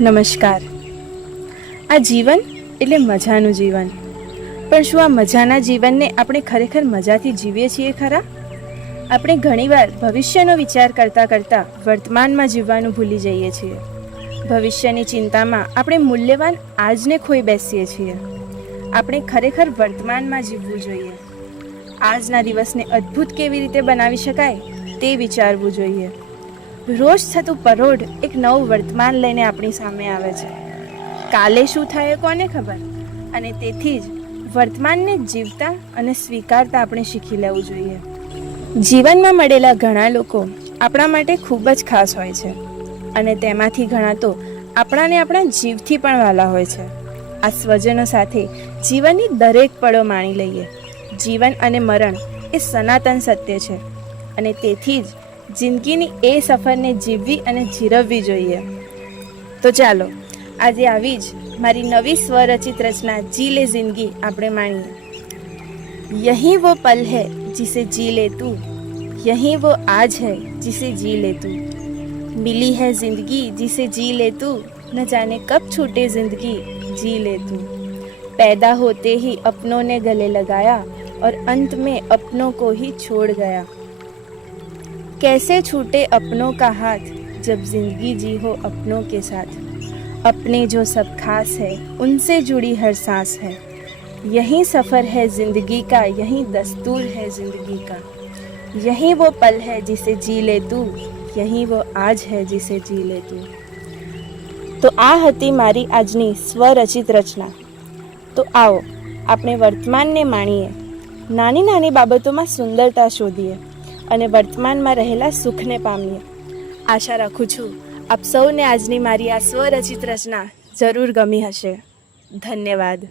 નમસ્કાર. આ જીવન એટલે મજાનું જીવન, પણ શું આ મજાના જીવનને આપણે ખરેખર મજાથી જીવીએ છીએ ખરા? આપણે ઘણીવાર ભવિષ્યનો વિચાર કરતાં કરતાં વર્તમાનમાં જીવવાનું ભૂલી જઈએ છીએ. ભવિષ્યની ચિંતામાં આપણે મૂલ્યવાન આજને ખોઈ બેસીએ છીએ. આપણે ખરેખર વર્તમાનમાં જીવવું જોઈએ. આજના દિવસને અદ્ભુત કેવી રીતે બનાવી શકાય તે વિચારવું જોઈએ. રોજ થતું પરોઢ એક નવું વર્તમાન લઈને આપણી સામે આવે છે. કાલે શું થાય કોને ખબર, અને તેથી જ વર્તમાનને જીવતા અને સ્વીકારતા આપણે શીખી લેવું જોઈએ. જીવનમાં મળેલા ઘણા લોકો આપણા માટે ખૂબ જ ખાસ હોય છે, અને તેમાંથી ઘણા તો આપણાને આપણા જીવથી પણ વહાલા હોય છે. આ સ્વજનો સાથે જીવનની દરેક પળો માણી લઈએ. જીવન અને મરણ એ સનાતન સત્ય છે, અને તેથી જ જિંદગીની એ સફરને જીવવી અને જીરવવી જોઈએ. તો ચાલો આજે આવી જ મારી નવી સ્વરચિત રચના જી લે જિંદગી આપણે માણીએ. યહીં વો પલ હૈ जिसे जी ले तू, यहीं वो आज है जिसे जी ले तू, मिली है जिंदगी जिसे जी ले तू, न जाने कब छूटे जिंदगी जी ले तू. पैदा होते ही अपनों ने गले लगाया और अंत में अपनों को ही छोड़ गया. कैसे छूटे अपनों का हाथ जब जिंदगी जी हो अपनों के साथ. अपने जो सब खास है उनसे जुड़ी हर सांस है. यही सफ़र है ज़िंदगी का, यही दस्तूर है ज़िंदगी का. यही वो पल है जिसे जी ले तू, यही वो आज है जिसे जी ले तू. તો આ હતી મારી આજની સ્વરચિત રચના. તો આવો આપણે વર્તમાનને માણીએ, નાની નાની બાબતોમાં સુંદરતા શોધીએ અને વર્તમાનમાં રહેલા સુખને પામીએ. આશા રાખું છું આપ સૌને આજની મારી આ સ્વરચિત રચના જરૂર ગમી હશે. ધન્યવાદ.